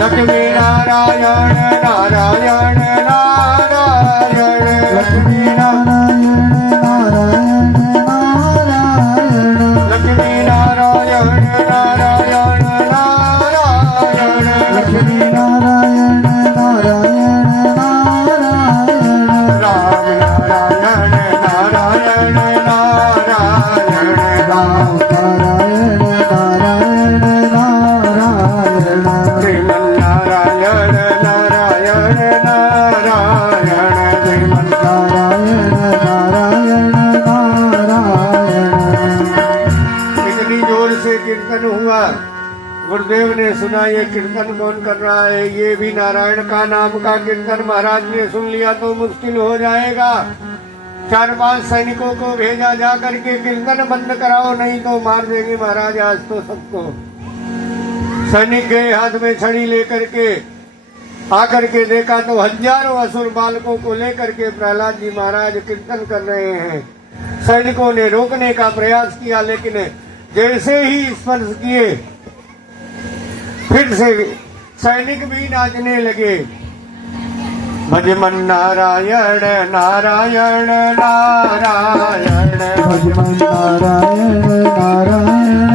लक्ष्मी नारायण नारायण नारायण लक्ष्मी नारायण नारायण नारायण लक्ष्मी नारायण नारायण नारायण लक्ष्मी नारायण नारायण नारायण राम नारायण नारायण नारायण राम नारायण नारायण नारायण श्रीमन नारायण नारायण नारायण श्रीमन नारायण नारायण नारायण। इतनी जोर से कीर्तन हुआ। गुरुदेव ने सुना ये कीर्तन कौन कर रहा है। ये भी नारायण का नाम का कीर्तन महाराज ने सुन लिया तो मुश्किल हो जाएगा। 4-5 सैनिकों को भेजा जा करके कीर्तन बंद कराओ, नहीं तो मार देंगे महाराज आज तो सबको। सैनिक गए हाथ में छड़ी लेकर के, आकर के देखा तो हजारों असुर बालकों को लेकर के प्रहलाद जी महाराज कीर्तन कर रहे हैं। सैनिकों ने रोकने का प्रयास किया, लेकिन जैसे ही स्पर्श किए फिर से सैनिक भी नाचने लगे। भजमन नारायण नारायण नारायण भजमन नारायण नारायण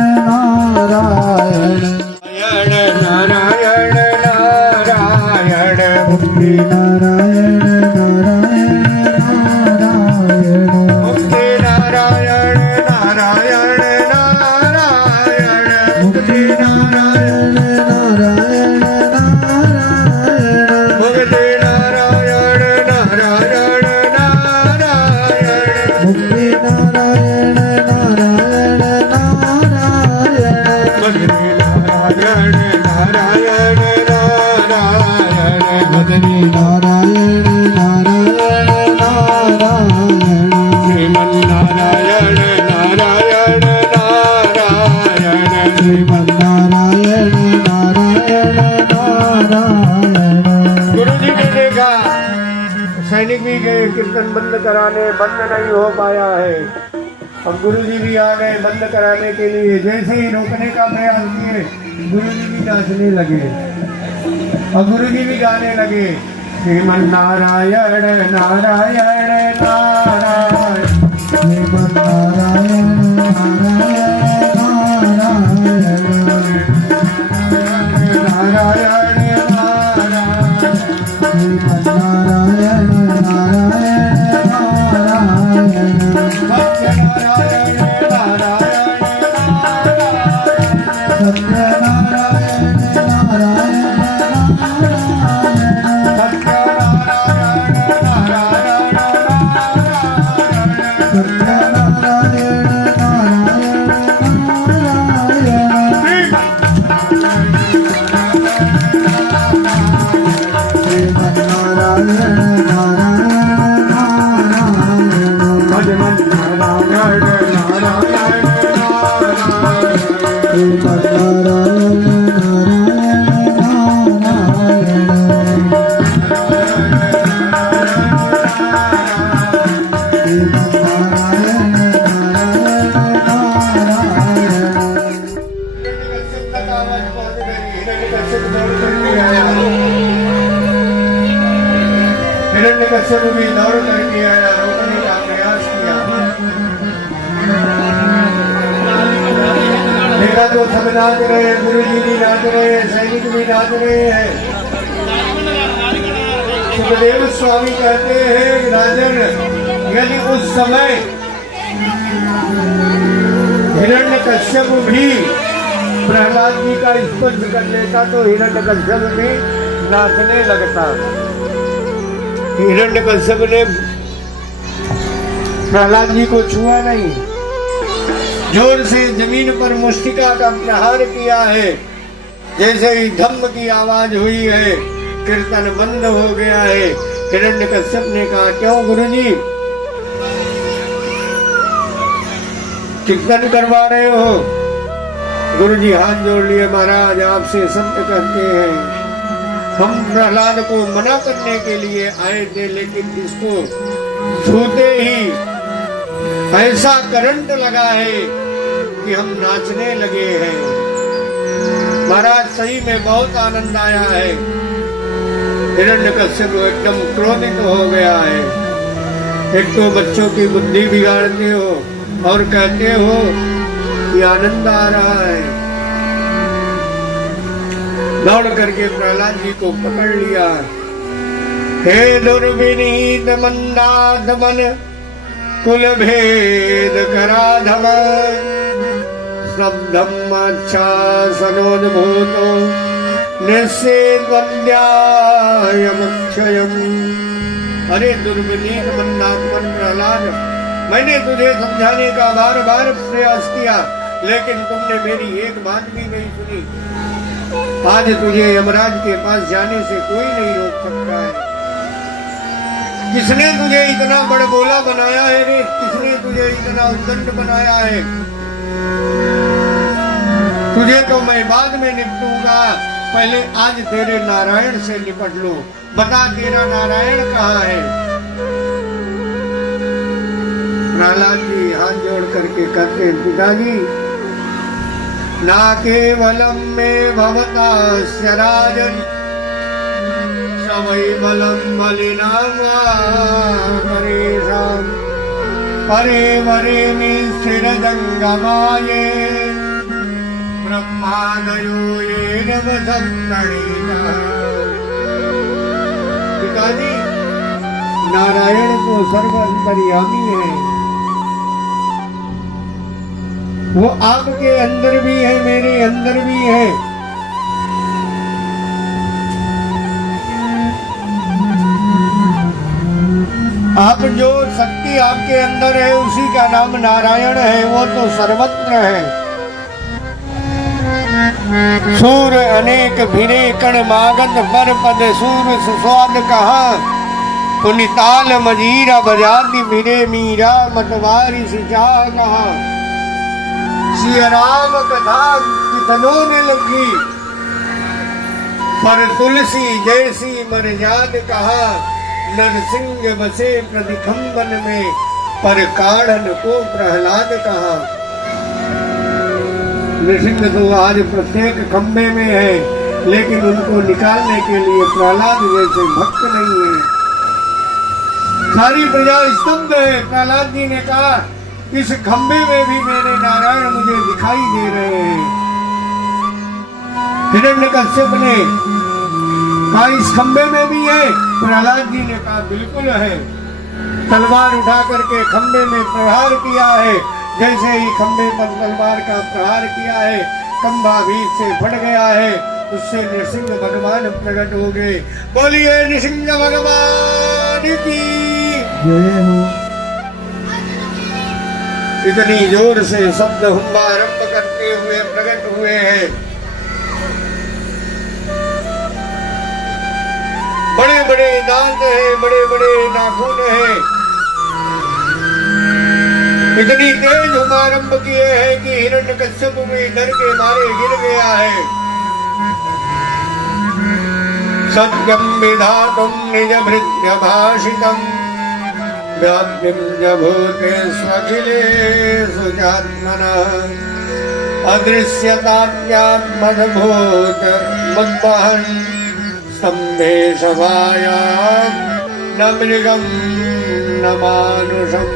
नारायण नारायण नारायण मुक्ति नारायण नारायण नारायण मुक्ति नारायण नारायण नारायण मुक्ति नारायण नारायण नारायण मुक्ति नारायण नारायण नारायण मुक्ति नारायण नारायण नारायण मधुरी नारायण नारायण नारायण मदनी नारायण नारायण नारायण श्रीमन नारायण नारायण नारायण श्रीमन नारायण नारायण नारायण। गुरु जी ने देखा सैनिक भी गए कीर्तन बंद कराने, बंद नहीं हो पाया है। अब गुरु जी भी आ गए बंद कराने के लिए। जैसे ही रोकने का प्रयास किए, गुरु जी भी नाचने लगे और गुरु जी भी गाने लगे। श्रीमन नारायण नारायण नारायण श्रीमन नारायण नारायण नारायण नारायण नारायण श्रीमन नारायण नारायण नारायण सत्यनारायण नारायण नारायण सत्यनारायण नारायण हिरण्यकश्यप भी दौड़ करके आया, रोकने का प्रयास किया। देखा तो सब नाच रहे हैं, गुरु जी भी नाच रहे हैं, सैनिक भी नाच रहे हैं। सुखदेव स्वामी कहते हैं राजन, यदि उस समय हिरण्यकश्यप भी प्रहलाद जी का स्पर्श कर लेता तो हिरण्यकश्यप भी नाचने लगता। हिरण्यकश्यप ने प्रहलाद जी को छुआ नहीं, जोर से जमीन पर मुष्टिका का प्रहार किया है। जैसे ही धम्म की आवाज हुई है, कीर्तन बंद हो गया है। हिरण्यकश्यप ने कहा, क्यों गुरुजी कीर्तन करवा रहे हो? गुरुजी हाथ जोड़ लिए, महाराज आपसे सत्य कहते हैं, हम प्रहलाद को मना करने के लिए आए थे, लेकिन इसको छूते ही ऐसा करंट लगा है कि हम नाचने लगे हैं। महाराज सही में बहुत आनंद आया है। हिरण्यकश्यप एकदम क्रोधित हो गया है। एक तो बच्चों की बुद्धि बिगाड़ते हो और कहते हो कि आनंद आ रहा है। दौड़ करके प्रहलाद जी को पकड़ लिया। हे दुर्विनीत मंदात मन कुल भेद कराधम शब्दम्माच्छासनोद्भूतो निश्चेद्वन्द्यायमक्षयम्। अरे दुर्विनीत मंदात्मन प्रहलाद, मैंने तुझे समझाने का बार बार प्रयास किया, लेकिन तुमने मेरी एक बात भी नहीं सुनी। आज तुझे यमराज के पास जाने से कोई नहीं रोक सकता है। किसने तुझे इतना बड़बोला बनाया है रे? किसने तुझे इतना उद्दंड बनाया है? तुझे तो मैं बाद में निपटूंगा, पहले आज तेरे नारायण से निपट लो। बता तेरा नारायण कहाँ है? प्रहलाद जी हाथ जोड़ करके कहते हैं, पिताजी ना केवलम में भवता राजन सवै बलम बलिनाम परेशान परे वरे में स्थिर जंगमाये ब्रह्मादयो ये नवसप्तणीता। पिताजी नारायण तो सर्व अंतर्यामी है, वो आपके अंदर भी है, मेरे अंदर भी है। आप जो शक्ति आपके अंदर है उसी का नाम नारायण है, वो तो सर्वत्र है। सूर अनेक भिरे कण मागत पर पद सूर सुस्वाद कहा पुनिताल मजीरा बजाती भिरे मीरा मतवारी सिचा कहा। श्री राम कथा कितनों ने लिखी पर तुलसी जैसी मर्याद कहा। नरसिंह बसे प्रतिखंबन में पर काढ़न को प्रहलाद कहा। नरसिंह तो आज प्रत्येक खंबे में है, लेकिन उनको निकालने के लिए प्रहलाद जैसे भक्त नहीं है। सारी प्रजा स्तब्ध है। प्रहलाद जी ने कहा इस खंबे में भी मेरे नारायण मुझे दिखाई दे रहे हैं। हिरण्यकश्यप ने कहा इस खंबे में भी है? प्रहलाद जी ने कहा बिल्कुल है। तलवार उठा करके खंबे में प्रहार किया है। जैसे ही खंबे पर तलवार का प्रहार किया है, खंबा बीच से फट गया है, उससे नृसिंह भगवान प्रकट हो गए। बोलिए नृसिंह भगवान की जय हो। इतनी जोर से शब्द हुम्बारंभ करते हुए प्रकट हुए हैं। बड़े बड़े दांत हैं, बड़े बड़े नाखून हैं। इतनी तेज हुमारंभ किए हैं कि हिरण्यकश्यप भी डर के मारे गिर गया है। सत्यम विधातुम निज भृत्य भाषितम व्याप्तिम जभूते स्वखिलेषु चात्मनः अदृश्यतात्यात्मभूत मुद्वहन् स्तम्भे सभायां न मृगम न मानुषम।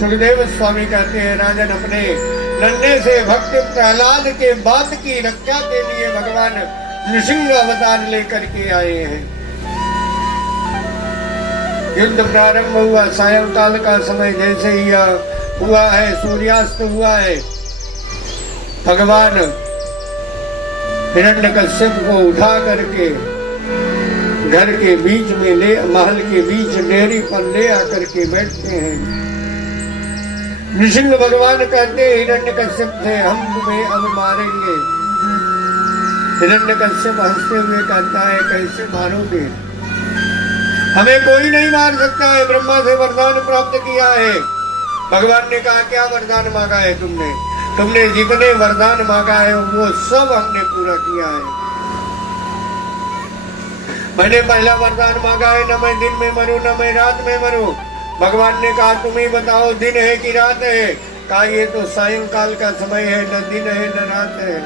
सुखदेव स्वामी कहते हैं राजन अपने नन्हे से भक्त प्रहलाद के बात की रक्षा के लिए भगवान नृसिंह अवतार लेकर के आए हैं। युद्ध प्रारंभ हुआ, सायंकाल का समय जैसे ही हुआ है, सूर्यास्त हुआ है। भगवान हिरण्यकश्यप को उठा करके घर के बीच में महल के बीच डेरी पर ले आकर के बैठते हैं। नृसिंह भगवान कहते हैं हिरण्यकश्यप से हम तुम्हें अब मारेंगे। हिरण्यकश्यप हंसते हुए कहता है कैसे मारोगे? हमें कोई नहीं मार सकता है, ब्रह्मा से वरदान प्राप्त किया है। भगवान ने कहा क्या वरदान मांगा है तुमने? तुमने जितने वरदान मांगा है वो सब हमने पूरा किया है। मैंने पहला वरदान मांगा है न मैं दिन में मरूं न मैं रात में मरूं। भगवान ने कहा तुम ही बताओ दिन है कि रात है? कहा ये तो सायंकाल का समय है, न दिन है न रात है।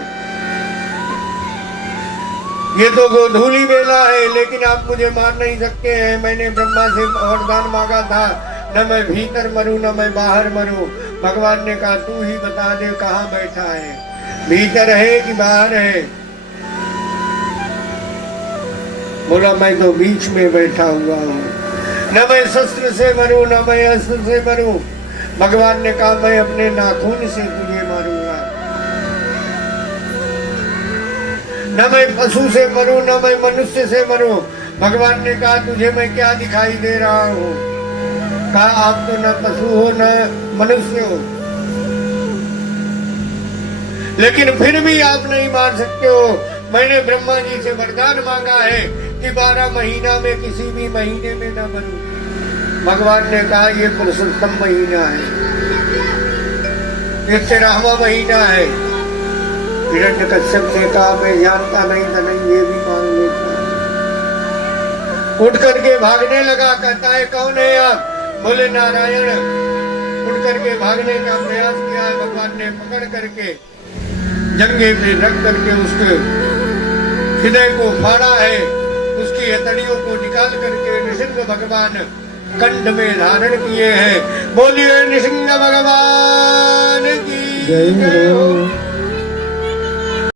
ये तो गोधूली बेला है, लेकिन आप मुझे मार नहीं सकते हैं। मैंने ब्रह्मा से वरदान मांगा था, न मैं भीतर मरूं न मैं बाहर मरूं। भगवान ने कहा तू ही बता दे कहाँ बैठा है, भीतर है कि बाहर है। बोला मैं तो बीच में बैठा हुआ हूँ, न मैं शस्त्र से मरूं न मैं अस्त्र से मरूं। भगवान ने कहा मैं अपने नाखून से तुझे मारूंगा, न मैं पशु से मरूं न मैं मनुष्य से मरूं। भगवान ने कहा तुझे मैं क्या दिखाई दे रहा हूँ? कहा आप तो न पशु हो न मनुष्य हो, लेकिन फिर भी आप नहीं मार सकते हो। मैंने ब्रह्मा जी से वरदान मांगा है कि 12 महीना में किसी भी महीने में न मरूं। भगवान ने कहा ये पुरुषोत्तम महीना है, ये 13वां महीना है। हिरण्यकश्यप ने कहा मैं जानता नहीं था, नहीं ये भी मांग लेता। उठ करके भागने लगा, कहता है कौन है आप? बोले नारायण। उठ करके भागने का प्रयास किया है, भगवान ने पकड़ करके जंघे पे रख करके उसके हृदय को फाड़ा है, उसकी हथेलियों को निकाल करके नृसिंह भगवान कंठ में धारण किए हैं। बोलिए नृसिंह भगवान की जय हो।